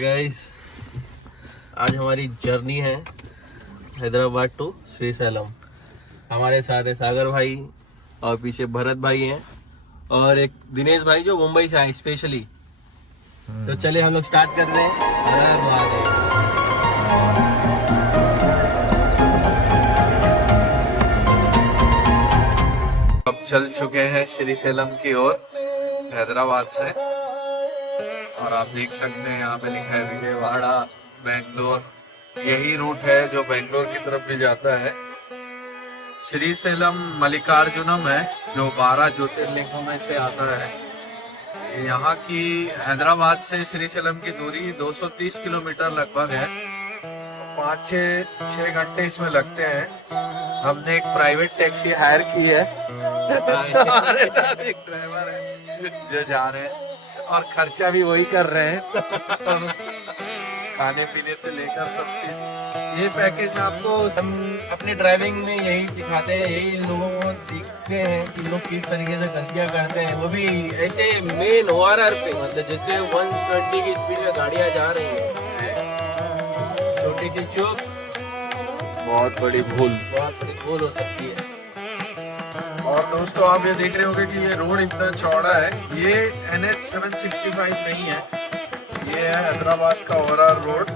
Guys, आज हमारी journey है हैदराबाद टू श्रीशैलम। हमारे साथ है सागर भाई और पीछे भरत भाई हैं और एक दिनेश भाई जो मुंबई से आए स्पेशली। तो चले हम लोग स्टार्ट कर रहे हैं। हर महादेव। अब चल चुके हैं श्रीशैलम की ओर हैदराबाद से, और आप देख सकते हैं यहाँ पे लिखा है विजयवाड़ा बेंगलोर। यही रूट है जो बेंगलोर की तरफ भी जाता है। श्रीशैलम मल्लिकार्जुनम है जो 12 ज्योतिर्लिंगों में से आता है। यहाँ की हैदराबाद से श्रीशैलम की दूरी 230 किलोमीटर लगभग है। 5-6 घंटे इसमें लगते हैं। हमने एक प्राइवेट टैक्सी हायर की है। हमारे साथ एक ड्राइवर है जो जा रहे हैं और खर्चा भी वही कर रहे हैं। खाने पीने से लेकर सब चीज ये पैकेज में आपको। हम अपनी ड्राइविंग में यही सिखाते हैं, यही लोगों को दिखते हैं कि लोग किस तरीके से गलतियां करते हैं, वो भी ऐसे मेन ORR पे। मतलब जैसे 120 की स्पीड में गाड़ियां जा रही हैं, छोटी सी चूक बहुत बड़ी भूल हो सकती है। और दोस्तों आप ये देख रहे होंगे कि ये रोड इतना चौड़ा है। ये NH 765 नहीं है, ये है हैदराबाद का ओवरऑल रोड।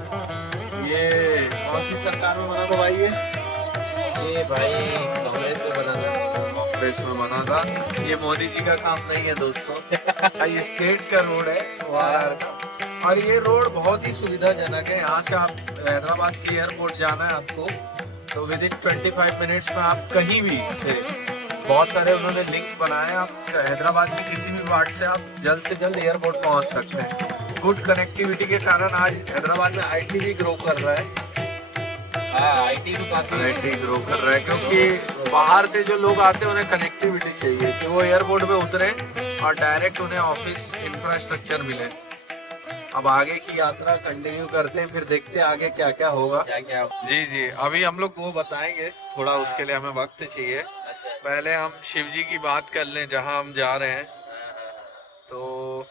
ये कौन सी सरकार में बना था भाई? ये भाई कांग्रेस में बना था। कांग्रेस में बना था। ये मोदी जी का काम नहीं है दोस्तों। ये स्टेट का रोड है ORR का। और ये रोड बहुत ही सुविधाजनक है। यहाँ से आप हैदराबाद की एयरपोर्ट जाना है आपको, तो विद इन 25 मिनट्स में आप कहीं भी से, बहुत सारे उन्होंने लिंक बनाए, आप हैदराबाद की किसी भी वार्ड से आप जल्द से जल्द एयरपोर्ट पहुंच सकते हैं। गुड कनेक्टिविटी के कारण आज हैदराबाद में IT भी ग्रो कर रहा है। IT ग्रो कर रहा है क्योंकि बाहर से जो लोग आते हैं उन्हें कनेक्टिविटी चाहिए कि वो एयरपोर्ट पे उतरे और डायरेक्ट उन्हें ऑफिस इंफ्रास्ट्रक्चर मिले। अब आगे की यात्रा कंटिन्यू करते हैं, फिर देखते हैं आगे क्या क्या होगा। जी अभी हम लोग वो बताएंगे, थोड़ा उसके लिए हमें वक्त चाहिए। पहले हम शिव जी की बात कर लें जहां हम जा रहे हैं। तो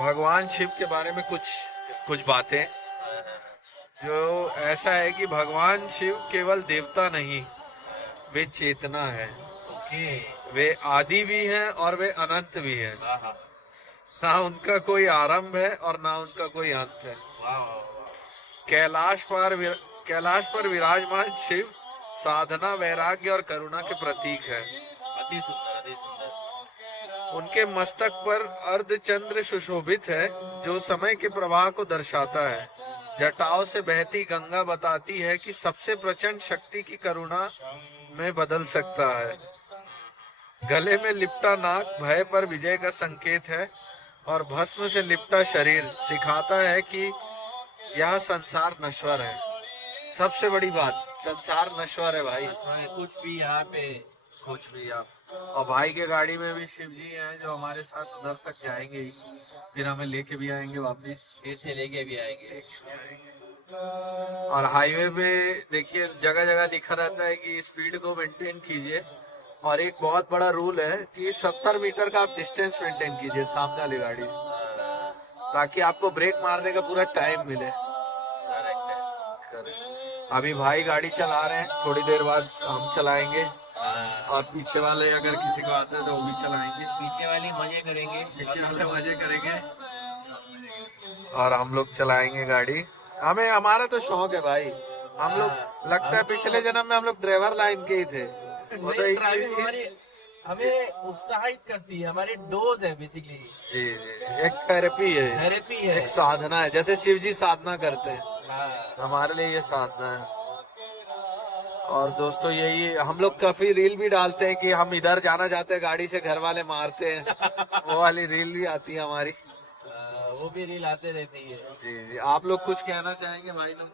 भगवान शिव के बारे में कुछ बातें, जो ऐसा है कि भगवान शिव केवल देवता नहीं, वे चेतना है। वे आदि भी हैं और वे अनंत भी हैं। ना उनका कोई आरंभ है और ना उनका कोई अंत है। कैलाश पर विराजमान शिव साधना, वैराग्य और करुणा के प्रतीक है। अति सुंदर। उनके मस्तक पर अर्धचंद्र सुशोभित है जो समय के प्रवाह को दर्शाता है। जटाओं से बहती गंगा बताती है कि सबसे प्रचंड शक्ति की करुणा में बदल सकता है। गले में लिपटा नाग भय पर विजय का संकेत है और भस्म से लिपटा शरीर सिखाता है कि यह संसार नश्वर है। सबसे बड़ी बात, संसार नश्वर है भाई। कुछ भी यहाँ पे कुछ भी आप। और भाई के गाड़ी में भी शिव जी हैं जो हमारे साथ उधर तक जाएंगे, फिर हमें लेके भी आएंगे वापस, फिर से लेके भी आएंगे। और हाईवे पे देखिए जगह जगह लिखा रहता है कि स्पीड को मेंटेन कीजिए। और एक बहुत बड़ा रूल है कि 70 मीटर का आप डिस्टेंस मेंटेन कीजिए सामने वाली गाड़ी से, ताकि आपको ब्रेक मारने का पूरा टाइम मिले। अभी भाई गाड़ी चला रहे हैं, थोड़ी देर बाद हम चलाएंगे। और पीछे वाले अगर किसी को आता है तो वो भी चलाएंगे। पीछे वाले मजे करेंगे। और हम लोग चलाएंगे गाड़ी। हमारा तो शौक है भाई। हम लोग लगता है पिछले जन्म में हम लोग ड्राइवर लाइन के ही थे। हमें उत्साहित करती है, हमारी डोज है बेसिकली। जी एक थेरेपी है, एक साधना है। जैसे शिव जी साधना करते हैं, हमारे लिए ये साधना है। और दोस्तों यही हम लोग काफी रील भी डालते हैं कि हम इधर जाना चाहते हैं, गाड़ी से घर वाले मारते हैं। वो वाली रील भी आती है हमारी। वो भी रील आते रहती है। जी आप लोग कुछ कहना चाहेंगे भाई लोग?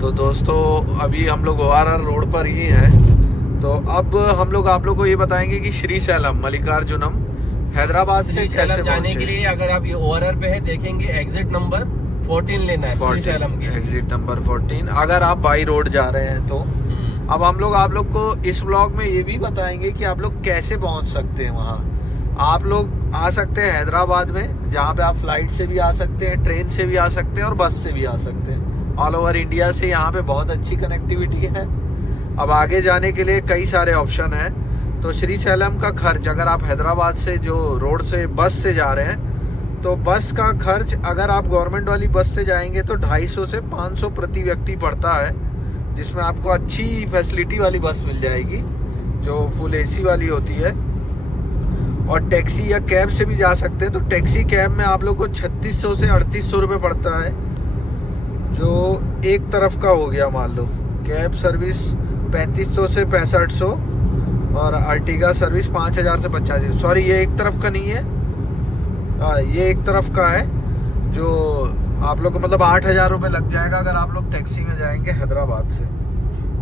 तो दोस्तों अभी हम लोग ORR रोड पर ही हैं। तो अब हम लोग आप लोग को ये बताएंगे कि श्रीशैलम मल्लिकार्जुनम हैदराबाद से कैसे जाने के लिए, अगर आप ये ORR पे है देखेंगे, एग्जिट नंबर 14 लेना है श्रीशैलम के। एग्जिट नंबर 14 अगर आप बाई रोड जा रहे हैं तो। अब हम लोग आप लोग को इस ब्लॉग में ये भी बताएंगे कि आप लोग कैसे पहुंच सकते हैं वहाँ। आप लोग आ सकते हैं हैदराबाद में, जहाँ पे आप फ्लाइट से भी आ सकते हैं, ट्रेन से भी आ सकते हैं और बस से भी आ सकते हैं। ऑल ओवर इंडिया से यहाँ पे बहुत अच्छी कनेक्टिविटी है। अब आगे जाने के लिए कई सारे ऑप्शन हैं। तो श्री सैलम का खर्च, अगर आप हैदराबाद से जो रोड से बस से जा रहे हैं, तो बस का खर्च अगर आप गवर्नमेंट वाली बस से जाएंगे तो 250 से 500 प्रति व्यक्ति पड़ता है, जिसमें आपको अच्छी फैसिलिटी वाली बस मिल जाएगी जो फुल एसी वाली होती है। और टैक्सी या कैब से भी जा सकते हैं। तो टैक्सी कैब में आप लोग को 3600 से 3800 रुपये पड़ता है, जो एक तरफ का हो गया मान लो। कैब सर्विस 3500 से 6500 और अर्टिगा सर्विस 5000 से 5000। सॉरी, ये एक तरफ का नहीं है, ये एक तरफ का है, जो आप लोग को मतलब 8000 रुपये लग जाएगा अगर आप लोग टैक्सी में जाएंगे हैदराबाद से,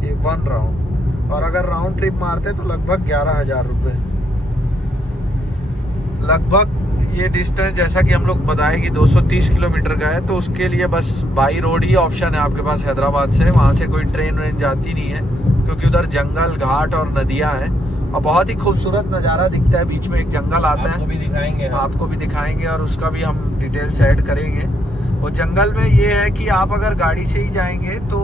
ये 1 राउंड। और अगर राउंड ट्रिप मारते तो लगभग 11000 रुपये लगभग। ये डिस्टेंस जैसा कि हम लोग बताए कि 230 किलोमीटर का है, तो उसके लिए बस बाई रोड ही ऑप्शन है आपके पास हैदराबाद से। वहाँ से कोई ट्रेन व्रेन जाती नहीं है, क्योंकि उधर जंगल घाट और नदियाँ हैं और बहुत ही खूबसूरत नज़ारा दिखता है। बीच में एक जंगल आता है, आपको भी दिखाएंगे और उसका भी हम डिटेल्स ऐड करेंगे। वो जंगल में ये है कि आप अगर गाड़ी से ही जाएंगे तो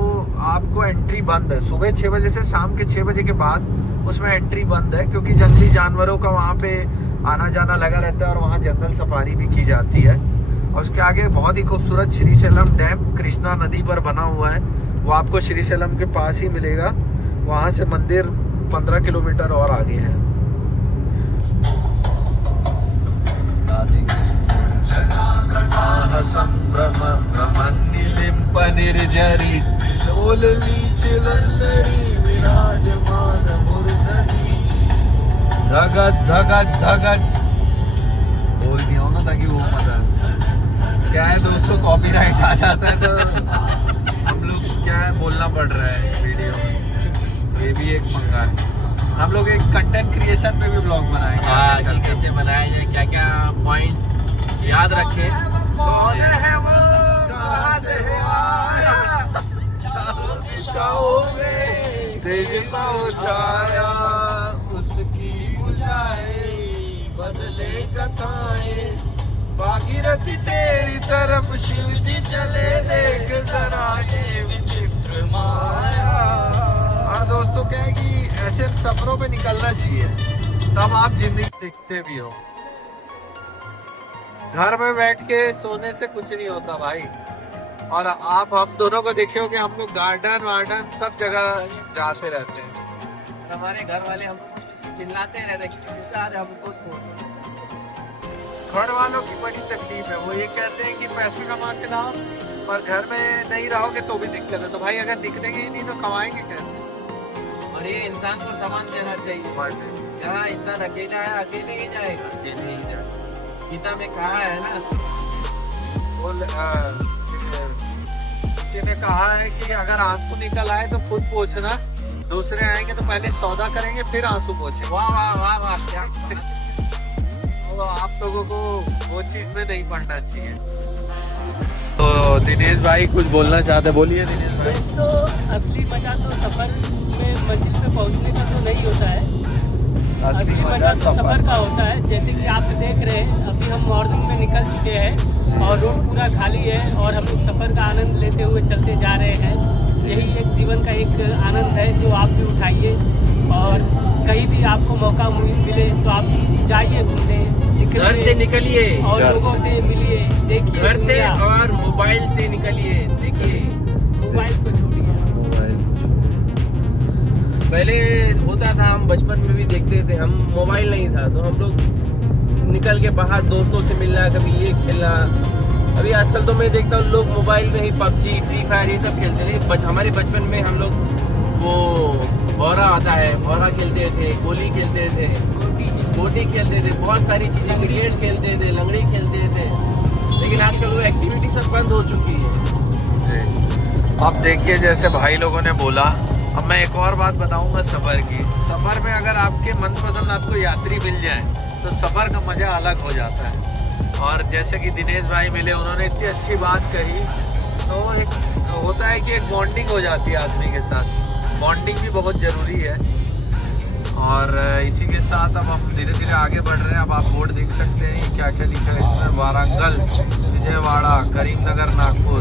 आपको एंट्री बंद है। सुबह 6 बजे से शाम के 6 बजे के बाद उसमें एंट्री बंद है, क्योंकि जंगली जानवरों का वहाँ पे आना जाना लगा रहता है और वहाँ जंगल सफारी भी की जाती है। और उसके आगे बहुत ही खूबसूरत श्री सैलम डैम कृष्णा नदी पर बना हुआ है, वो आपको श्री सैलम के पास ही मिलेगा। वहाँ से मंदिर 15 किलोमीटर और आगे है। धगत धगत धगत बोल दिया हूँ ना, ताकि वो पता क्या है दोस्तों, कॉपीराइट आ जाता है तो हम लोग क्या है बोलना पड़ रहा है वीडियो में। ये भी एक पंगा है। हम लोग एक कंटेंट क्रिएशन पे भी ब्लॉग बनाएंगे। हाँ, कि कैसे बनाया जाए, क्या क्या पॉइंट याद रखें। कौन है वो, कहाँ से आया, चारों दिशाओं में तेज सा हो जाया, उसकी बुझाए बदले कथाएं, भागीरथी तेरी तरफ शिव जी चले, देख जरा ये विचित्र माया। और दोस्तों क्या है कि ऐसे सफरों पे निकलना चाहिए, तब आप जिंदगी सीखते भी हो। घर में बैठ के सोने से कुछ नहीं होता भाई। और आप हम दोनों को देखे हो कि हम लोग गार्डन वार्डन सब जगह जाते रहते हैं। हमारे घर वाले हमको चिल्लाते रहते हैं हमको छोड़। घर वालों की बड़ी तकलीफ है, वो ये कहते हैं कि पैसे कमा के लाओ, पर घर में नहीं रहोगे तो भी दिक्कत है। तो भाई अगर दिखेंगे ही नहीं तो कमाएंगे कैसे? और ये इंसान को सामान देना चाहिए। जहाँ इंसान अकेला है, अकेले ही जाएगा, अकेले ही जाएगा। गीता में कहा है ना, किसी ने कहा है कि अगर आंसू निकल आए तो खुद पोंछना, दूसरे आएंगे तो पहले सौदा करेंगे फिर आंसू पोंछे। वाह वाह वाह वाह, क्या तो आप लोगों को वो चीज में नहीं पड़ना चाहिए। तो दिनेश भाई कुछ बोलना चाहते, बोलिए दिनेश भाई। तो असली मजा तो सफर में मंजिल पे पहुंचने का तो नहीं होता है, असली मजा तो सफर का होता है। जैसे कि आप देख रहे हैं, अभी हम मॉर्निंग में निकल चुके हैं और रोड पूरा खाली है और हम लोग सफर का आनंद लेते हुए चलते जा रहे हैं। यही एक जीवन का एक आनंद है जो आप भी उठाइए, और कहीं भी आपको मौका मिले तो आप जाइए घूमने, घर से निकलिए और लोगों से मिलिए, देखिए घर से, और मोबाइल से निकलिए, देखिए मोबाइल को छोड़िए। पहले होता था, हम बचपन में भी देखते थे, हम मोबाइल नहीं था तो हम लोग निकल के बाहर दोस्तों से मिलना, कभी ये खेलना। अभी आजकल तो मैं देखता हूँ लोग मोबाइल में ही पबजी, फ्री फायर ये सब खेलते थे। हमारे बचपन में हम लोग वो बोरा आता है, बोरा खेलते थे, गोली खेलते थे, गोटी खेलते थे, बहुत सारी चीजें, क्रिकेट खेलते थे, लंगड़ी खेलते थे। लेकिन आजकल वो एक्टिविटी सब बंद हो चुकी है। अब देखिए जैसे भाई लोगों ने बोला, अब मैं एक और बात बताऊंगा सफर की। सफर में अगर आपके मनपसंद आपको यात्री मिल जाए तो सफर का मजा अलग हो जाता है। और जैसे कि दिनेश भाई मिले, उन्होंने इतनी अच्छी बात कही, तो एक होता है कि एक बॉन्डिंग हो जाती है आदमी के साथ। बॉन्डिंग भी बहुत ज़रूरी है। और इसी के साथ अब हम धीरे धीरे आगे बढ़ रहे हैं। अब आप बोर्ड देख सकते हैं क्या क्या लिखा है इसमें, वारंगल, विजयवाड़ा, करीमनगर, नागपुर।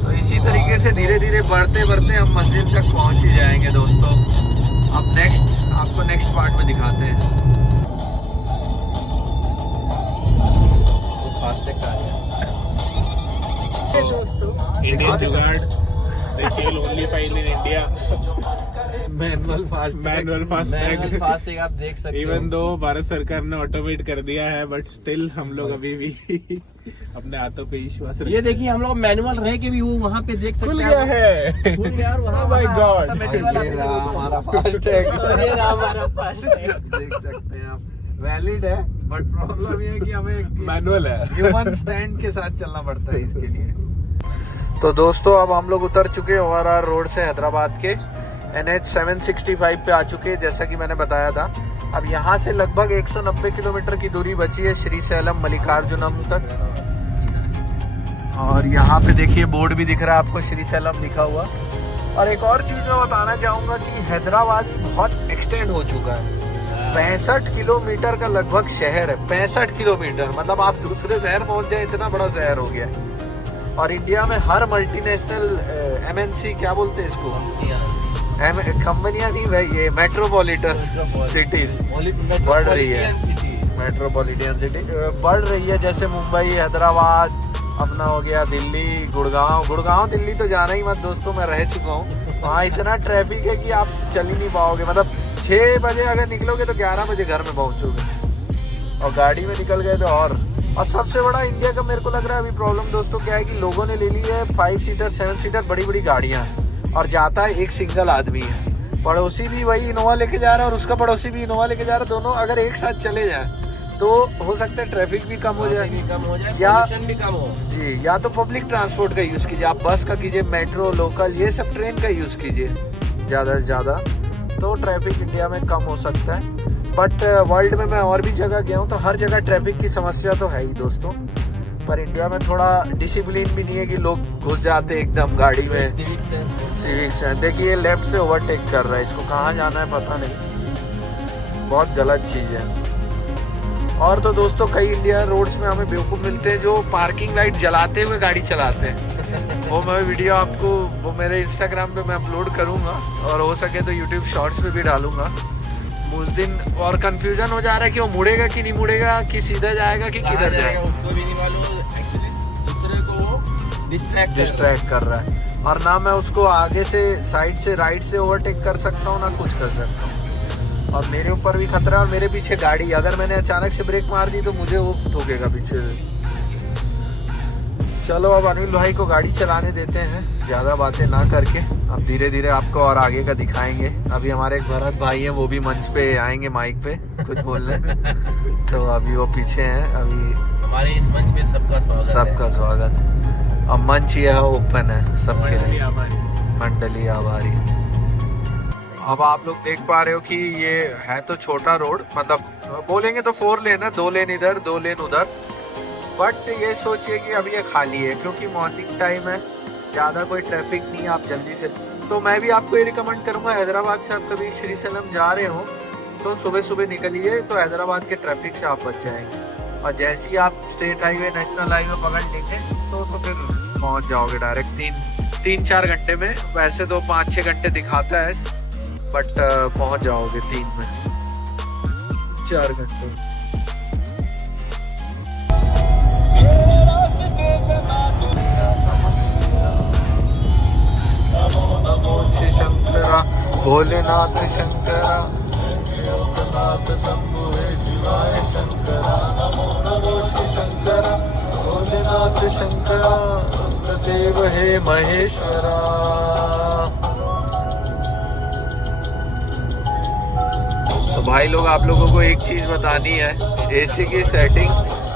तो इसी तरीके से धीरे धीरे बढ़ते बढ़ते हम मंजिल तक पहुंच ही जाएंगे दोस्तों। अब नेक्स्ट आपको नेक्स्ट पार्ट में दिखाते हैं। दोस्तों Indian जुगाड़, they shall only find in India. Manual Manual FASTag आप देख सकते हो। Even though भारत सरकार ने ऑटोमेट कर दिया है, बट स्टिल हम लोग अभी भी अपने हाथों पे विश्वास ये देखिए हम लोग मैनुअल रह के भी वो वहाँ पे देख सकते खुल हैं। गया है। खुल गया और वहाँ Oh my God. हमारा फास्टैग ये रहा हमारा फास्टैग। देख सकते हैं आप, वैलिड है, बट प्रॉब्लम ये है कि हमें मैनुअल है। ह्यूमन स्टैंड के साथ चलना पड़ता है इसके लिए। तो दोस्तों अब हम लोग उतर चुके हैं ORR रोड से हैदराबाद के NH 765 पे आ चुके हैं, जैसा कि मैंने बताया था। अब यहाँ से लगभग 190 किलोमीटर की दूरी बची है श्रीशैलम मल्लिकार्जुनम तक। और यहाँ पे देखिए बोर्ड भी दिख रहा है आपको, श्रीशैलम लिखा हुआ। और एक और चीज मैं बताना चाहूंगा कि हैदराबाद बहुत एक्सटेंड हो चुका है। 65 किलोमीटर का लगभग शहर है। 65 किलोमीटर मतलब आप दूसरे शहर पहुंच जाए, इतना बड़ा शहर हो गया है। और इंडिया में हर मल्टीनेशनल MNC क्या बोलते हैं इसको, कंपनियां नहीं भाई, ये मेट्रोपॉलिटन सिटीज बढ़ रही है। मेट्रोपॉलिटन सिटी बढ़ रही है, जैसे मुंबई, हैदराबाद, अपना हो गया दिल्ली, गुड़गांव दिल्ली तो जाना ही मत दोस्तों, मैं रह चुका हूँ वहाँ। इतना ट्रैफिक है कि आप चल ही नहीं पाओगे। मतलब 6 बजे अगर निकलोगे तो 11 बजे घर में पहुँचोगे, और गाड़ी में निकल गए तो और सबसे बड़ा इंडिया का मेरे को लग रहा है अभी प्रॉब्लम दोस्तों क्या है कि लोगों ने ले ली है 5 सीटर 7 सीटर बड़ी बड़ी गाड़ियाँ, और जाता है एक सिंगल आदमी है। पड़ोसी भी वही इनोवा लेके जा रहा है और उसका पड़ोसी भी इनोवा लेके जा रहा है। दोनों अगर एक साथ चले जाए तो हो सकता है ट्रैफिक भी कम हो जाए, या भी कम हो जी, या तो पब्लिक ट्रांसपोर्ट का यूज़ कीजिए, आप बस का कीजिए, मेट्रो, लोकल, ये सब ट्रेन का यूज़ कीजिए ज़्यादा से ज़्यादा, तो ट्रैफिक इंडिया में कम हो सकता है। बट वर्ल्ड में मैं और भी जगह गया हूँ तो हर जगह ट्रैफिक की समस्या तो है ही दोस्तों। पर इंडिया में थोड़ा डिसिप्लिन भी नहीं है कि लोग घुस जाते एकदम गाड़ी में। सिविक सेंस देखिए, लेफ्ट से ओवरटेक कर रहा है, इसको कहाँ जाना है पता नहीं, बहुत गलत चीज़ है। और तो दोस्तों कई इंडिया रोड्स में हमें बेवकूफ़ मिलते हैं जो पार्किंग लाइट जलाते हुए गाड़ी चलाते हैं। वो मैं वीडियो आपको वो मेरे इंस्टाग्राम पे मैं अपलोड करूँगा, और हो सके तो यूट्यूब शॉर्ट्स पे भी डालूंगा उस दिन। और कंफ्यूजन हो जा रहा है कि वो मुड़ेगा कि नहीं मुड़ेगा, कि सीधा जाएगा कि किधर जाएगा, उसको भी नहीं मालूम। एक्चुअली दूसरे को वो डिस्ट्रैक्ट कर रहा है। और ना मैं उसको आगे से साइड से राइट से ओवरटेक कर सकता हूँ, ना कुछ कर सकता हूँ। और मेरे ऊपर भी खतरा है, और मेरे पीछे गाड़ी, अगर मैंने अचानक से ब्रेक मार दी तो मुझे वो ठोकेगा पीछे से। चलो अब अनिल भाई को गाड़ी चलाने देते हैं, ज़्यादा बातें ना करके। अब धीरे धीरे आपको और आगे का दिखाएंगे। अभी हमारे एक भरत भाई हैं, वो भी मंच पे आएंगे माइक पे कुछ बोलने। तो अभी वो पीछे हैं। अभी हमारे इस मंच पे सबका स्वागत है। अब मंच यह ओपन है सबके लिए, मंडली आभारी। अब आप लोग देख पा रहे हो कि ये है तो छोटा रोड, मतलब बोलेंगे तो 4 लेन है, 2 लेन इधर 2 लेन उधर। बट ये सोचिए कि अब ये खाली है क्योंकि मॉर्निंग टाइम है, ज़्यादा कोई ट्रैफिक नहीं है, आप जल्दी से। तो मैं भी आपको ये रिकमेंड करूँगा, हैदराबाद से आप कभी श्रीशैलम जा रहे हो तो सुबह सुबह निकलिए, तो हैदराबाद के ट्रैफिक से आप बच जाएंगे। और जैसे ही आप स्टेट हाईवे, नेशनल हाईवे पकड़ लेंगे तो फिर पहुँच जाओगे डायरेक्ट 3-4 घंटे में। वैसे तो 5-6 घंटे दिखाता है, बट पहुँच जाओगे 3 में 4 घंटे। शंकरा भोलेनाथ शंकरा, लोकनाथ शंभु शिवाय शंकरा, नमो नमो शंकरा भोलेनाथ शंकरा, रुद्रदेव हे महेश्वरा। तो भाई लोग आप लोगों को एक चीज बतानी है, एसी की सेटिंग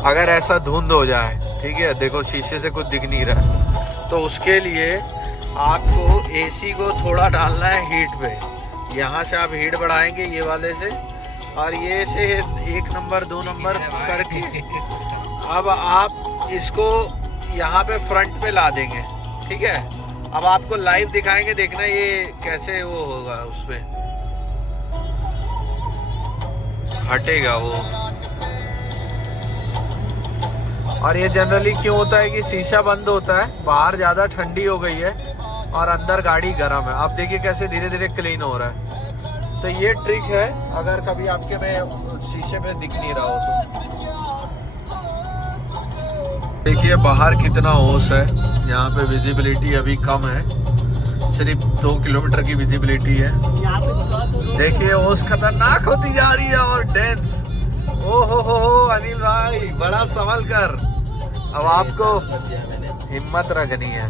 अगर ऐसा धुंध हो जाए, ठीक है, देखो शीशे से कुछ दिख नहीं रहा, तो उसके लिए आपको एसी को थोड़ा डालना है हीट पे। यहाँ से आप हीट बढ़ाएंगे ये वाले से, और ये से 1 नंबर 2 नंबर करके अब आप इसको यहाँ पे फ्रंट पे ला देंगे, ठीक है। अब आपको लाइव दिखाएंगे, देखना ये कैसे वो होगा उसमें। हटेगा वो। और ये जनरली क्यों होता है कि शीशा बंद होता है, बाहर ज्यादा ठंडी हो गई है और अंदर गाड़ी गर्म है। आप देखिए कैसे धीरे धीरे क्लीन हो रहा है। तो ये ट्रिक है, अगर कभी आपके में शीशे में दिख नहीं रहा हो तो। देखिए बाहर कितना ओस है, यहाँ पे विजिबिलिटी अभी कम है, सिर्फ 2 किलोमीटर की विजिबिलिटी है। यहाँ पे देखिए ओस खतरनाक होती जा रही है और डेंस। ओ हो अनिल भाई बड़ा संभल कर, अब आपको हिम्मत रखनी है।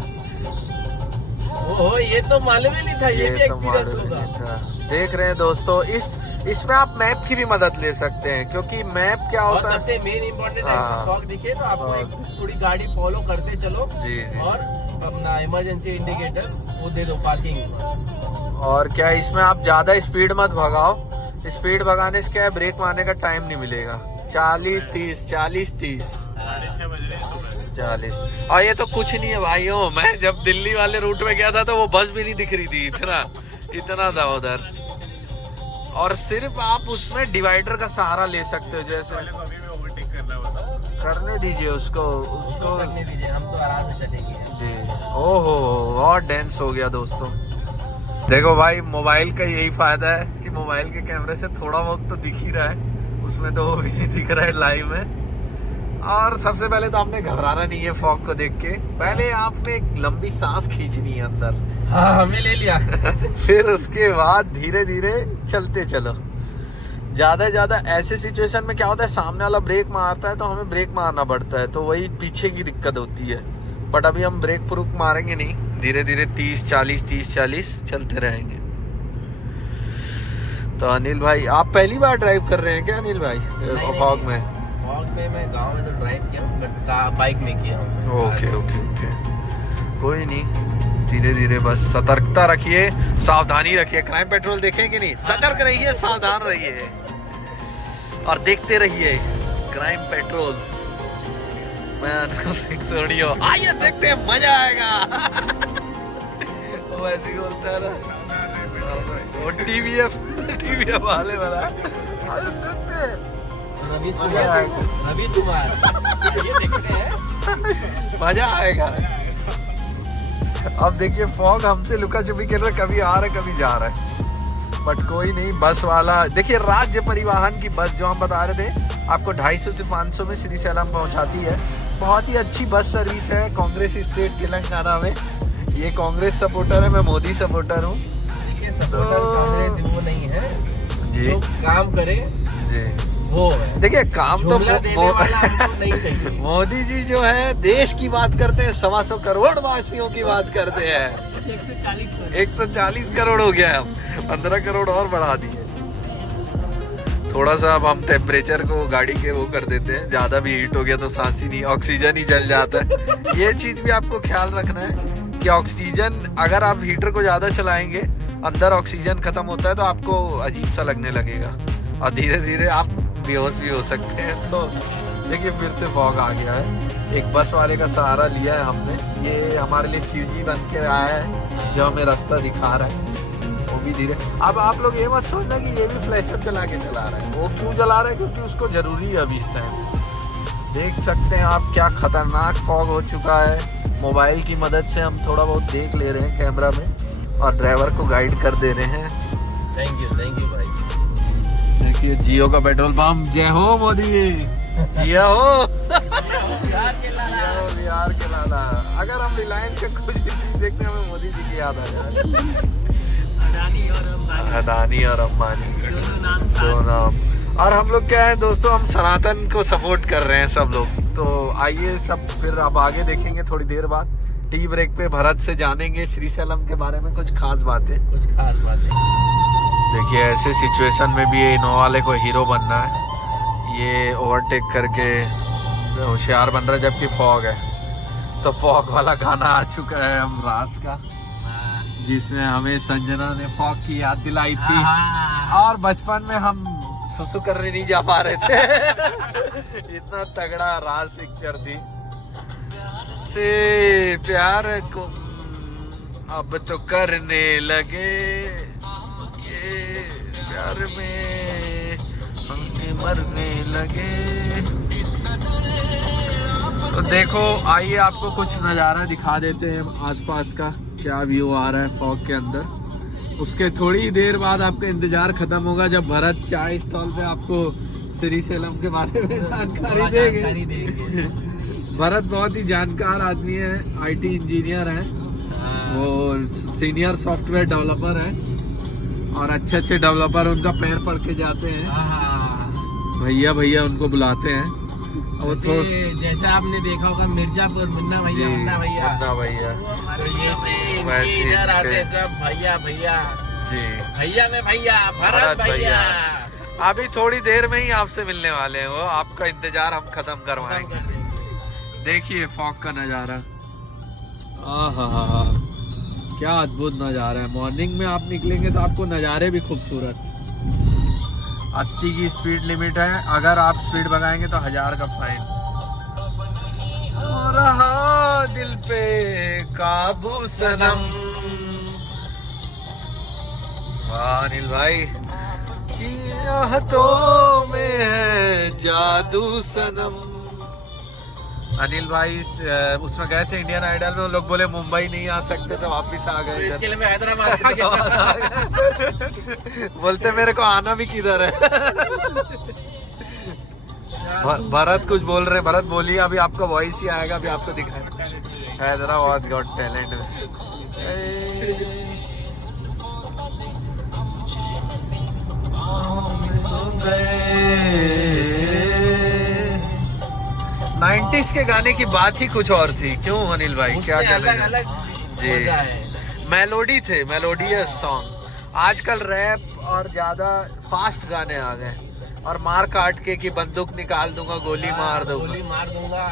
ओहो, ये तो मालूम ही नहीं था, ये भी तो एक्सपीरियंस मालूम होगा। नहीं था। देख रहे हैं दोस्तों, इसमें आप मैप की भी मदद ले सकते हैं, क्योंकि मैप क्या और होता है। सबसे मेन इम्पोर्टेंट हाँ। फॉग दिखे तो आपको हाँ। एक थोड़ी गाड़ी फॉलो करते चलो जी जी। और अपना इमरजेंसी इंडिकेटर वो दे दो पार्किंग। और क्या इसमें आप ज्यादा स्पीड मत भगाओ, स्पीड भगाने से क्या है, ब्रेक मारने का टाइम नहीं मिलेगा। 40-30 40-30 40। और ये तो कुछ नहीं है भाइयों, मैं जब दिल्ली वाले रूट में गया था तो वो बस भी नहीं दिख रही थी, इतना था उधर। और सिर्फ आप उसमें डिवाइडर का सहारा ले सकते हो, जैसे करने दीजिए उसको करने दीजिए, हम तो आराम से चलेंगे जी। ओहो और डेंस हो गया दोस्तों। देखो भाई मोबाइल का यही फायदा है कि मोबाइल के कैमरे से थोड़ा बहुत तो दिख ही रहा है, उसमें तो वो भी नहीं दिख रहा है लाइव में। और सबसे पहले तो आपने घबराना नहीं है फॉग को देख के, पहले आपने एक लंबी सांस खींचनी है अंदर। हाँ हमें ले लिया। फिर उसके बाद धीरे धीरे चलते चलो। ज्यादा ऐसे सिचुएशन में क्या होता है, सामने वाला ब्रेक मारता है तो हमें ब्रेक मारना पड़ता है, तो वही पीछे की दिक्कत होती है। बट अभी हम ब्रेक प्रूक मारेंगे नहीं, धीरे धीरे 30-40 चलते रहेंगे। तो अनिल भाई आप पहली बार ड्राइव कर रहे हैं क्या अनिल भाई फॉग में? फॉग में मैं गांव में तो ड्राइव किया हूँ, बट बाइक में किया हूँ। ओके कोई नहीं, धीरे धीरे बस सतर्कता रखिए, सावधानी रखिए। क्राइम पेट्रोल देखें कि नहीं, सतर्क रहिए, सावधान रहिए और देखते रहिए क्राइम पेट्रोल। मैं अनूप सिंह सोनियो, आइए देखते हैं, मजा आएगा। वो ऐसे ही बोलता है ना, वो टीवीएफ वाले वाला, आइए देखते हैं, रवीश कुमार ये देखते हैं, मजा आएगा। अब देखिए फॉग हमसे लुका छुपी कर रहा है, कभी आ रहा है कभी जा रहा है, बट कोई नहीं। बस वाला देखिए, राज्य परिवहन की बस जो हम बता रहे थे आपको 250 से 500 में श्री सैलम पहुंचाती है। बहुत ही अच्छी बस सर्विस है कांग्रेस स्टेट तेलंगाना में। ये कांग्रेस सपोर्टर है, मैं मोदी सपोर्टर हूँ। कांग्रेस वो नहीं है जी, जो काम करे जी वो है। देखिए काम तो देने वाला हमको नहीं चाहिए। मोदी जी जो है देश की बात करते हैं, 125 करोड़ वासियों की बात करते हैं। 140 करोड़ हो गया, हम 15 करोड़ और बढ़ा दिए। थोड़ा सा अब हम टेम्परेचर को गाड़ी के वो कर देते हैं, ज्यादा भी हीट हो गया तो सांस ही नहीं, ऑक्सीजन ही जल जाता है। ये चीज भी आपको ख्याल रखना है कि ऑक्सीजन, अगर आप हीटर को ज्यादा चलाएंगे अंदर ऑक्सीजन खत्म होता है तो आपको अजीब सा लगने लगेगा और धीरे धीरे आप बेहोश भी हो सकते हैं। तो देखिए फिर से फॉग आ गया है। एक बस वाले का सहारा लिया है हमने, ये हमारे लिए शिव जी बन के आया है जो हमें रास्ता दिखा रहा है। वो भी धीरे, अब आप लोग ये मत सोचना कि ये भी फ्लैशर चला के चला रहा है। वो क्यों चला रहा है, क्योंकि उसको जरूरी है अभी इस टाइम। देख सकते हैं आप क्या खतरनाक फॉग हो चुका है। मोबाइल की मदद से हम थोड़ा बहुत देख ले रहे हैं कैमरा में और ड्राइवर को गाइड कर दे रहे हैं। थैंक यू भाई। देखिए जियो का पेट्रोल पंप, जय हो मोदी, जिया हो बिहार के लाला। अगर हम रिलायंस का कुछ चीज देखते हैं हमें मोदी जी की याद आ जाए। अडानी और अंबानी दो नाम। और हम लोग क्या है दोस्तों, हम सनातन को सपोर्ट कर रहे हैं सब लोग। तो आइए सब फिर अब आगे देखेंगे थोड़ी देर बाद। टी ब्रेक पे भरत से जानेंगे श्री सैलम के बारे में कुछ खास बातें। देखिए ऐसे सिचुएशन में भी ये इनोवा वाले को हीरो बनना है। ये ओवरटेक करके होशियार बन रहा है, जबकि फॉग है। तो फॉग वाला गाना आ चुका है हम रास का, जिसमें हमें संजना ने फॉग की याद दिलाई थी। और बचपन में हम सुसु करने नहीं जा पा रहे थे। इतना तगड़ा रास पिक्चर थी। से प्यार को अब तो करने लगे, ये प्यार में मरने लगे। तो देखो आइए आपको कुछ नज़ारा दिखा देते हैं आसपास का, क्या व्यू आ रहा है फॉग के अंदर। उसके थोड़ी देर बाद आपका इंतजार खत्म होगा जब भरत चाय स्टॉल पे आपको श्री सेलम के बारे में जानकारी देंगे। भरत बहुत ही जानकार आदमी है, आईटी इंजीनियर है, वो सीनियर सॉफ्टवेयर डेवलपर है और अच्छे अच्छे डेवलपर उनका पैर पड़ के जाते हैं, भैया भैया उनको बुलाते हैं। और जैसा आपने देखा होगा मिर्जापुर मुन्ना भैया, मुन्ना भैया, मुन्ना भैया, तो ये से वैसे इधर आते हैं सब भैया भैया जी, भैया में भैया भरत भैया। अभी थोड़ी देर में ही आपसे मिलने वाले हैं, वो आपका इंतजार हम खत्म करवाएंगे। देखिए फॉग का नज़ारा, आहा क्या अद्भुत नज़ारा है। मॉर्निंग में आप निकलेंगे तो आपको नज़ारे भी खूबसूरत। 80 की स्पीड लिमिट है, अगर आप स्पीड भगाएंगे तो 1000 का फाइन। हो रहा दिल पे काबू सनम। वाह अनिल भाई, चाहतों में है जादू सनम। अनिल भाई उसमें गए थे इंडियन आइडल में, लोग बोले मुंबई नहीं आ सकते तो वापिस आ गए। इसके लिए मैं हैदराबाद आ गया। बोलते मेरे को आना भी किधर है। भरत कुछ बोल रहे, भरत बोलिए, अभी आपका वॉइस ही आएगा, अभी आपको दिखाए हैदराबाद गॉट टैलेंट में। 90s के गाने की बात ही कुछ और थी, क्यों अनिल भाई? क्या अलग अलग जी, मेलोडी थे, मेलोडियस सॉन्ग। आजकल रैप और ज्यादा फास्ट गाने आ गए और मार काट के कि बंदूक निकाल दूंगा, गोली मार दूंगा,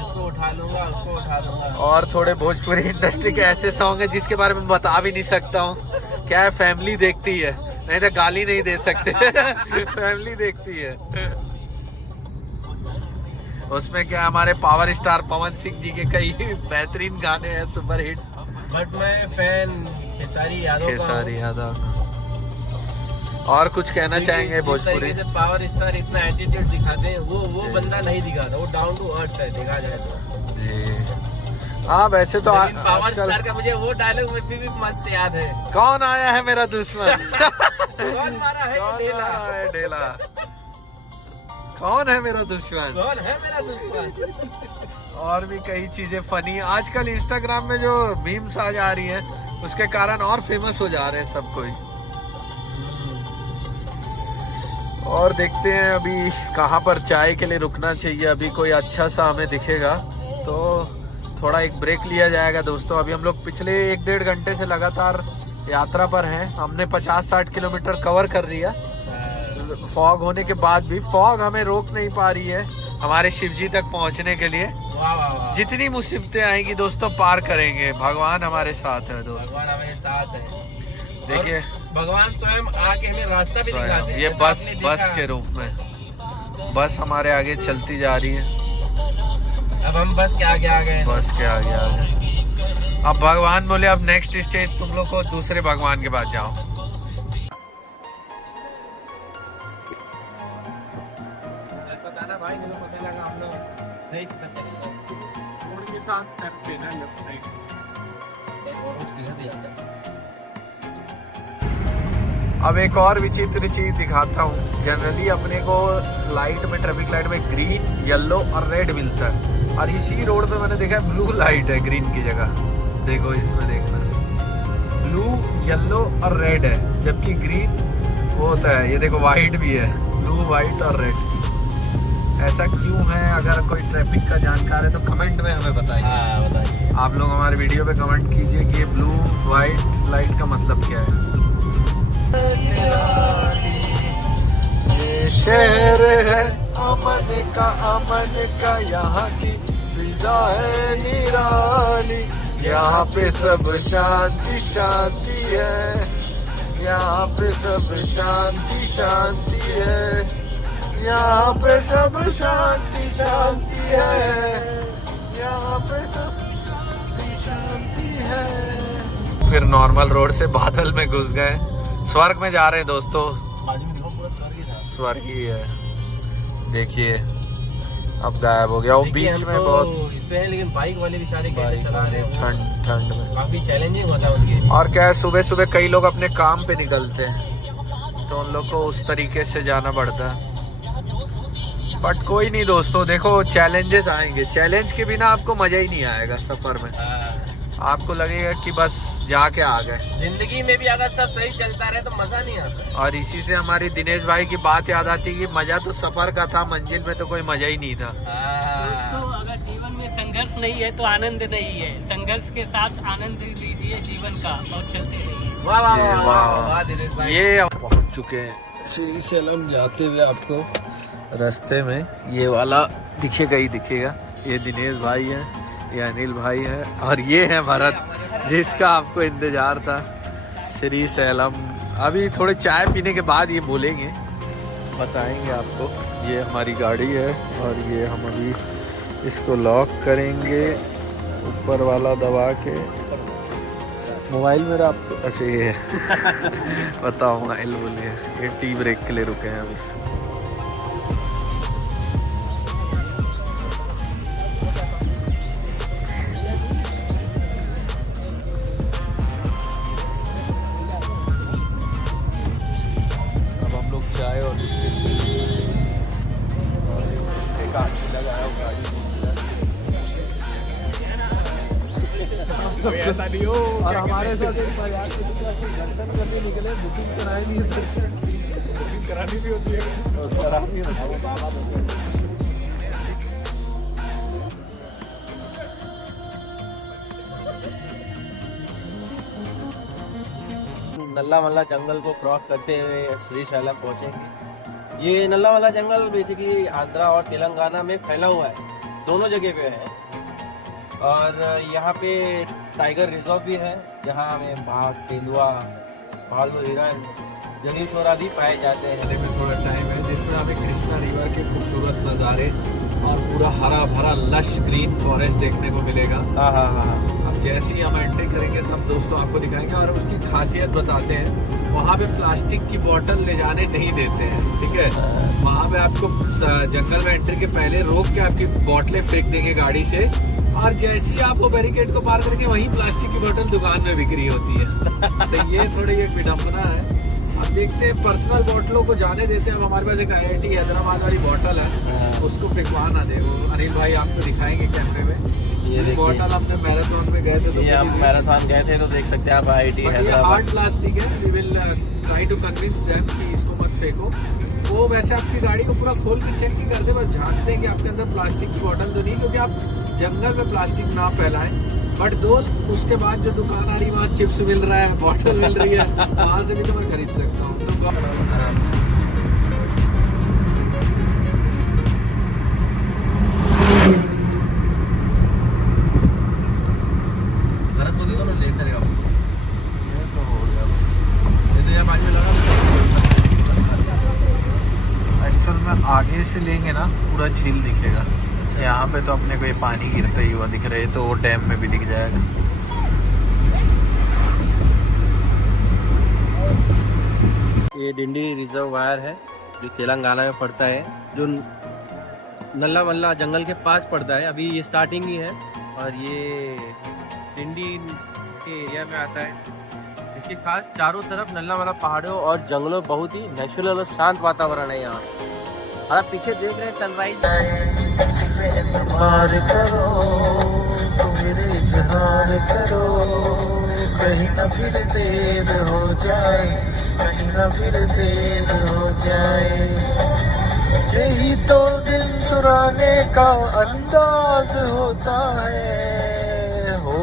इसको उठा लूंगा, उसको उठा दूंगा। और थोड़े भोजपुरी इंडस्ट्री के ऐसे सॉन्ग है जिसके बारे में बता भी नहीं सकता हूँ। क्या है, फैमिली देखती है, नहीं तो गाली नहीं दे सकते। फैमिली देखती है। उसमें क्या हमारे पावर स्टार पवन सिंह जी के कई बेहतरीन गाने हैं, सुपर हिट। बट मैं फैन खेसारी यादव। और कुछ कहना चाहेंगे भोजपुरी? पावर स्टार इतना एटीट्यूड दिखाते हैं, वो बंदा नहीं दिखाता, वो डाउन टू अर्थ है देखा जाए तो जी। हाँ वैसे तो पावर स्टार का मुझे वो डायलॉग में भी मस्त याद है। कौन आया है मेरा दुश्मन? कौन मारा है ढेला? कौन है मेरा दुश्मन? कौन है मेरा दुश्मन? और भी कई चीजें फनी आजकल इंस्टाग्राम में जो मीम्स आ जा रही हैं, उसके कारण और फेमस हो जा रहे हैं सब कोई। और देखते हैं अभी कहाँ पर चाय के लिए रुकना चाहिए। अभी कोई अच्छा सा हमें दिखेगा तो थोड़ा एक ब्रेक लिया जाएगा दोस्तों। अभी हम लोग पिछले 1-1.5 घंटे से लगातार यात्रा पर हैं। हमने 50-60 किलोमीटर कवर कर लिया। फॉग होने के बाद भी फॉग हमें रोक नहीं पा रही है हमारे शिवजी तक पहुंचने के लिए। जितनी मुसीबतें आएंगी दोस्तों पार करेंगे, भगवान हमारे साथ है दोस्त, भगवान हमारे साथ है। देखिए भगवान स्वयं आके हमें रास्ता भी दिखाते हैं। ये बस के रूप में बस हमारे आगे चलती जा रही है। अब हम बस के आगे आ गए। बस के आगे आ गए। अब भगवान बोले अब नेक्स्ट स्टेज तुम लोग को दूसरे भगवान के पास जाओ। अब एक और विचित्र चीज दिखाता हूँ। जनरली अपने को लाइट में, ट्रैफिक लाइट में ग्रीन, येलो और रेड मिलता है, और इसी रोड पे मैंने देखा ब्लू लाइट है ग्रीन की जगह। देखो इसमें देखना, ब्लू, येलो और रेड है, जबकि ग्रीन वो होता है। ये देखो व्हाइट भी है, ब्लू, व्हाइट और रेड। ऐसा क्यों है? अगर कोई ट्रैफिक का जानकार है तो कमेंट में हमें बताइए। बताइए। आप लोग हमारे वीडियो पे कमेंट कीजिए कि ये ब्लू व्हाइट लाइट का मतलब क्या है। ये शहर है अमन का यहाँ की फिजा है निराली। यहाँ पे सब शांति शांति है, यहाँ पे सब शांति शांति है, यहाँ पे सब शांति शांति है, यहाँ पे सब शांति शांति है। फिर नॉर्मल रोड से बादल में घुस गए, स्वर्ग में जा रहे हैं दोस्तों। स्वर्ग ही है। देखिए अब गायब हो गया। वो देखिए, बीच हम में तो बहुत इस पे हैं, लेकिन बाइक वाले बेचारे कैसे चला रहे हैं, ठंड ठंड में। काफी चैलेंजिंग होता है उनके लिए। और क्या है, सुबह सुबह कई लोग अपने काम पे निकलते हैं तो उन लोग को उस तरीके से जाना पड़ता है। बट कोई नहीं दोस्तों, देखो चैलेंजेस आएंगे, चैलेंज के बिना आपको मजा ही नहीं आएगा सफर में। आपको लगेगा कि बस जाके आ गए। जिंदगी में भी अगर सब सही चलता रहे तो मजा नहीं आता। और इसी से हमारी दिनेश भाई की बात याद आती है कि मजा तो सफर का था, मंजिल में तो कोई मजा ही नहीं था। दोस्तों, अगर जीवन में संघर्ष नहीं है तो आनंद नहीं है। संघर्ष के साथ आनंद लीजिए जीवन का और चलते रहिए। वाह वाह वाह वाह वाह दिनेश भाई। ये अब पहुंच चुके हैं श्री शैलम। जाते हुए आपको रास्ते में ये वाला दिखेगा ही दिखेगा। ये दिनेश भाई है, ये अनिल भाई है और ये है भरत, जिसका आपको इंतजार था। श्री शैलम अभी थोड़े चाय पीने के बाद ये बोलेंगे, बताएंगे आपको। ये हमारी गाड़ी है और ये हम अभी इसको लॉक करेंगे ऊपर वाला दबा के। मोबाइल मेरा आपको अच्छा ये है बताओ मोबाइल बोलिए। ये टी ब्रेक के लिए रुके हैं अभी। अब हम लोग चाय और बिस्किट एक आदमी लगाया हुआ गाड़ी ऐसा नहीं हो। और हमारे साथ एक मजाक दर्शन करने निकले, बुकिंग कराई नहीं, बुकिंग करानी भी होती है। नल्ला मल्ला जंगल को क्रॉस करते हुए श्री शैलम पहुंचेंगे। ये नल्ला मल्ला जंगल बेसिकली आंध्रा और तेलंगाना में फैला हुआ है, दोनों जगह पे है। और यहाँ पे टाइगर रिजर्व भी है, जहाँ हमें बाघ, तेंदुआ, भालू, हिरन, जंगली चोर आदि पाए जाते हैं। आने में थोड़ा टाइम है, जिसमें हमें कृष्णा रिवर के खूबसूरत नज़ारे और पूरा हरा भरा लश ग्रीन फॉरेस्ट देखने को मिलेगा। हाँ हाँ हाँ। अब जैसे ही हम एंट्री करेंगे तब दोस्तों आपको दिखाएंगे। और उसकी खासियत बताते हैं, वहाँ पे प्लास्टिक की बोतल ले जाने नहीं देते हैं, ठीक है। वहाँ पे आपको जंगल में एंट्री के पहले रोक के आपकी बोतलें फेंक देंगे गाड़ी से, और जैसे ही आप वो बैरिकेड को पार करेंगे वहीं प्लास्टिक की बोतल दुकान में बिक्री होती है। तो ये थोड़ी एक विडम्बना है। अब देखते हैं, पर्सनल बोतलों को जाने देते हैं। अब हमारे पास एक IIT हैदराबाद वाली बोतल है, उसको फेंकवा ना दे। वो अनिल भाई आपको दिखाएंगे कैमरे में। ये बोतल हमने मैराथन में गए थे तो हम मैराथन गए थे तो देख सकते हैं आप IIT हैदराबाद। हार्ड प्लास्टिक है। We will try to convince them कि इसको मत फेंको। वो वैसे आपकी गाड़ी को पूरा खोल के चेक नहीं करते, बस झांकते हैं कि आपके अंदर प्लास्टिक की बोतल तो नहीं, क्योंकि आप जंगल में प्लास्टिक ना फैलाएं। बट दोस्त, उसके बाद जो दुकान आ रही है वहाँ चिप्स मिल रहा है, बोतल मिल रही है, वहाँ से भी तो मैं खरीद सकता हूँ। तो एक्चुअल में आगे से लेंगे ना पूरा झील दिखेगा। यहाँ पे तो अपने को ये पानी गिरता ही हुआ दिख रहा है, तो वो डैम में भी दिख जाएगा। ये डिंडी रिजर्वायर है जो तेलंगाना में पड़ता है, जो नल्ला मल्ला जंगल के पास पड़ता है। अभी ये स्टार्टिंग ही है और ये डिंडी के एरिया में आता है। इसके खास चारों तरफ नल्ला मल्ला पहाड़ों और जंगलों, बहुत ही नेचुरल और शांत वातावरण है यहाँ। और आप पीछे देख रहे हैं सनराइज। कहीं ना फिर देर हो जाए, कहीं ना फिर देर हो जाए। यही तो दिल चुराने का अंदाज होता है। हो